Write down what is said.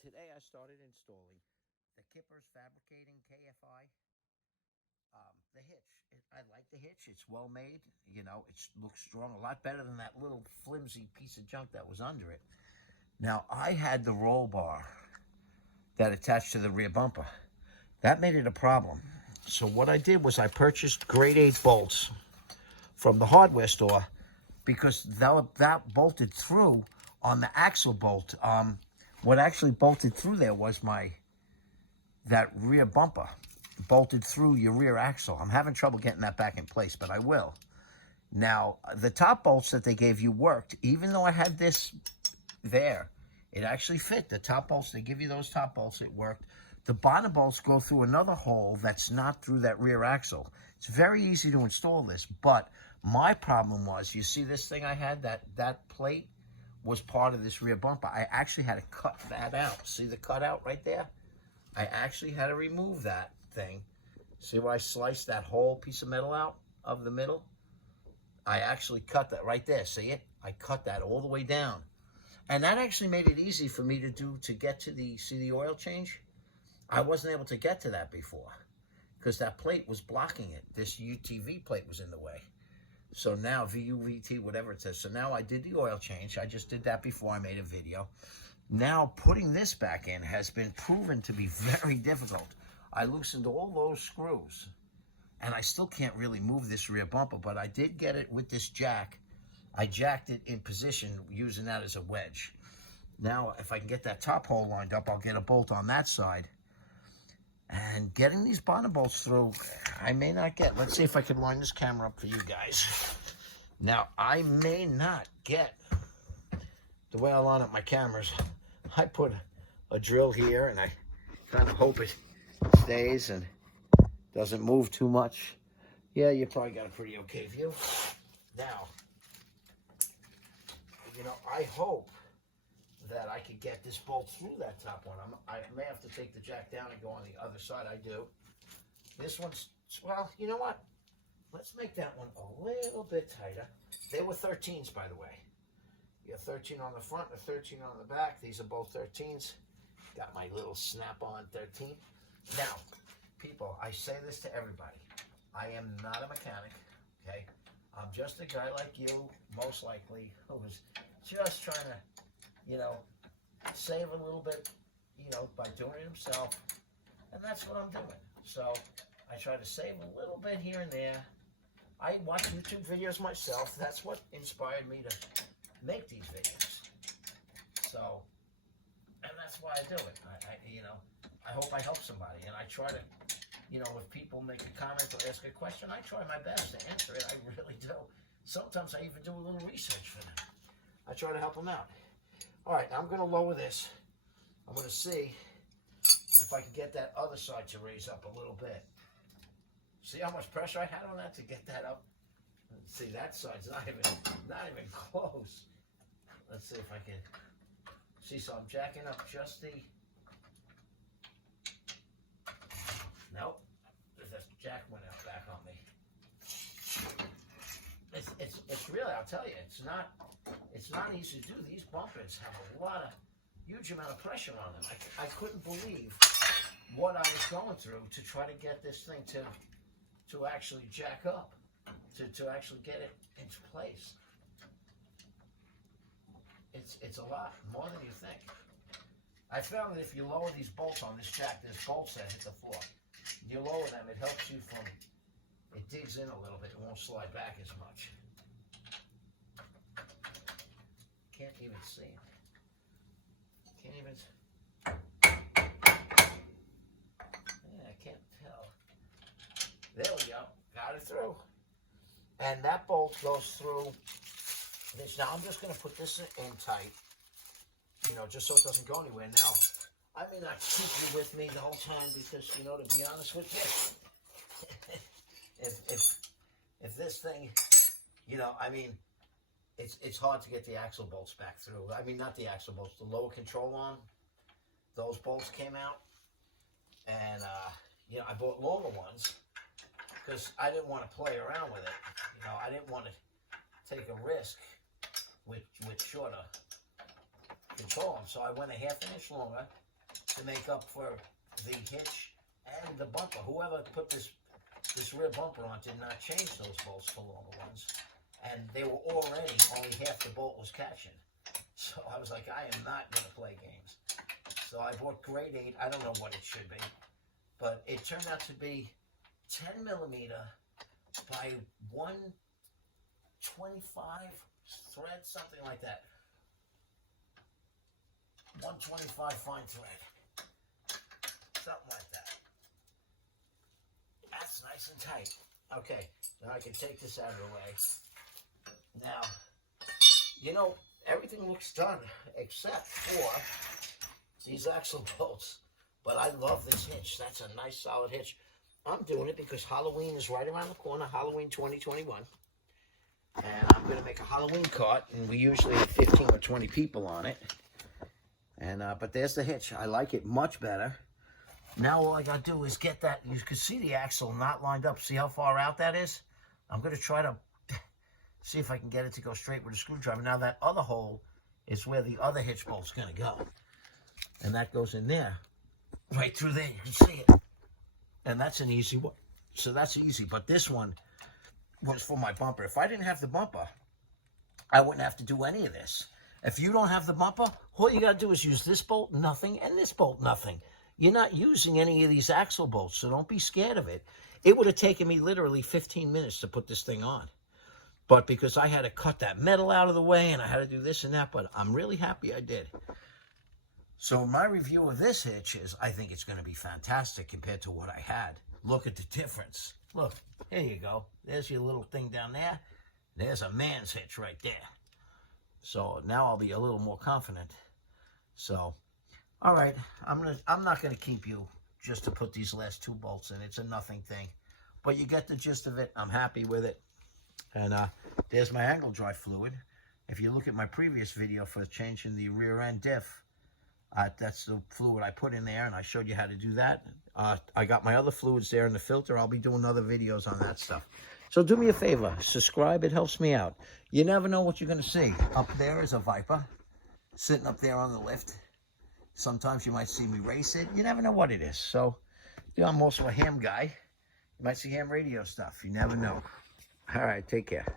Today I started installing the Kippers Fabricating KFI. The hitch. I like the hitch. It's well made. You know, it looks strong. A lot better than that little flimsy piece of junk that was under it. Now, I had the roll bar that attached to the rear bumper. That made it a problem. So what I did was I purchased grade 8 bolts from the hardware store because that bolted through on the axle bolt. What actually bolted through there was that rear bumper bolted through your rear axle. I'm having trouble getting that back in place, but I will. Now, the top bolts that they gave you worked. Even though I had this there, it actually fit. The top bolts, they give you those top bolts, it worked. The bottom bolts go through another hole that's not through that rear axle. It's very easy to install this, but my problem was, you see this thing I had, that plate was part of this rear bumper. I actually had to cut that out. See the cutout right there? I actually had to remove that thing. See where I sliced that whole piece of metal out of the middle? I actually cut that right there. See it? I cut that all the way down. And that actually made it easy for me to get to see the oil change? I wasn't able to get to that before because that plate was blocking it. This UTV plate was in the way. So now, VUVT, whatever it says. So now I did the oil change. I just did that before I made a video. Now putting this back in has been proven to be very difficult. I loosened all those screws and I still can't really move this rear bumper, but I did get it with this jack. I jacked it in position using that as a wedge. Now, if I can get that top hole lined up, I'll get a bolt on that side. And getting these bottom bolts through, I may not get. Let's see if I can line this camera up for you guys. Now, I may not get the way I line up my cameras. I put a drill here, and I kind of hope it stays and doesn't move too much. Yeah, you probably got a pretty okay view. Now, you know, I hope that I could get this bolt through that top one. I may have to take the jack down and go on the other side. I do. This one's, well, you know what? Let's make that one a little bit tighter. They were 13s, by the way. You have 13 on the front and 13 on the back. These are both 13s. Got my little snap-on 13. Now, people, I say this to everybody. I am not a mechanic, okay? I'm just a guy like you, most likely, who's just trying to, you know, save a little bit, you know, by doing it himself. And that's what I'm doing. So I try to save a little bit here and there. I watch YouTube videos myself. That's what inspired me to make these videos. So, and that's why I do it. You know, I hope I help somebody. And I try to, you know, if people make a comment or ask a question, I try my best to answer it. I really do. Sometimes I even do a little research for them. I try to help them out. All right, now I'm going to lower this. I'm going to see if I can get that other side to raise up a little bit. See how much pressure I had on that to get that up? See, that side's not even close. Let's see if I can. See, so I'm jacking up just the. Nope, the jack went out back on me. It's really, I'll tell you, it's not easy to do. These bumpers have a huge amount of pressure on them. I couldn't believe what I was going through to try to get this thing to actually jack up, to actually get it into place. It's a lot, more than you think. I found that if you lower these bolts on this jack, there's bolts that hit the floor. You lower them, it helps you from, it digs in a little bit, it won't slide back as much. Can't even see it. Can't even, yeah, I can't tell. There we go, got it through. And that bolt goes through this. Now I'm just gonna put this in tight, you know, just so it doesn't go anywhere. Now, I may not keep you with me the whole time because, you know, to be honest with you, if this thing, you know, I mean, it's hard to get the axle bolts back through. I mean, not the axle bolts, the lower control arm. Those bolts came out, and you know, I bought longer ones because I didn't want to play around with it. You know, I didn't want to take a risk with shorter control them. So I went a half an inch longer, to make up for the hitch and the bumper. Whoever put this rear bumper on did not change those bolts for longer ones. And they were already, only half the bolt was catching. So I was like, I am not going to play games. So I bought grade 8. I don't know what it should be. But it turned out to be 10 millimeter by 125 thread, something like that. 125 fine thread. Something like that. That's nice and tight. Okay, now I can take this out of the way. Now, you know, everything looks done except for these axle bolts. But I love this hitch. That's a nice solid hitch. I'm doing it because Halloween is right around the corner, Halloween 2021. And I'm going to make a Halloween cart, and we usually have 15 or 20 people on it. And but there's the hitch. I like it much better. Now all I got to do is get that. You can see the axle not lined up. See how far out that is? I'm going to try to see if I can get it to go straight with a screwdriver. Now that other hole is where the other hitch bolt's going to go. And that goes in there. Right through there. You can see it. And that's an easy one. So that's easy. But this one was for my bumper. If I didn't have the bumper, I wouldn't have to do any of this. If you don't have the bumper, all you got to do is use this bolt, nothing, and this bolt, nothing. You're not using any of these axle bolts, so don't be scared of it. It would have taken me literally 15 minutes to put this thing on. But because I had to cut that metal out of the way and I had to do this and that, but I'm really happy I did. So my review of this hitch is, I think it's going to be fantastic compared to what I had. Look at the difference. Look, here you go. There's your little thing down there. There's a man's hitch right there. So now I'll be a little more confident. So, all right, I'm not gonna keep you just to put these last 2 bolts in. It's a nothing thing, but you get the gist of it. I'm happy with it. And there's my angle drive fluid. If you look at my previous video for changing the rear end diff, that's the fluid I put in there, and I showed you how to do that. I got my other fluids there in the filter. I'll be doing other videos on that stuff. So do me a favor, subscribe. It helps me out. You never know what you're going to see. Up there is a Viper sitting up there on the lift. Sometimes you might see me race it. You never know what it is. So, you know, I'm also a ham guy. You might see ham radio stuff. You never know. All right, take care.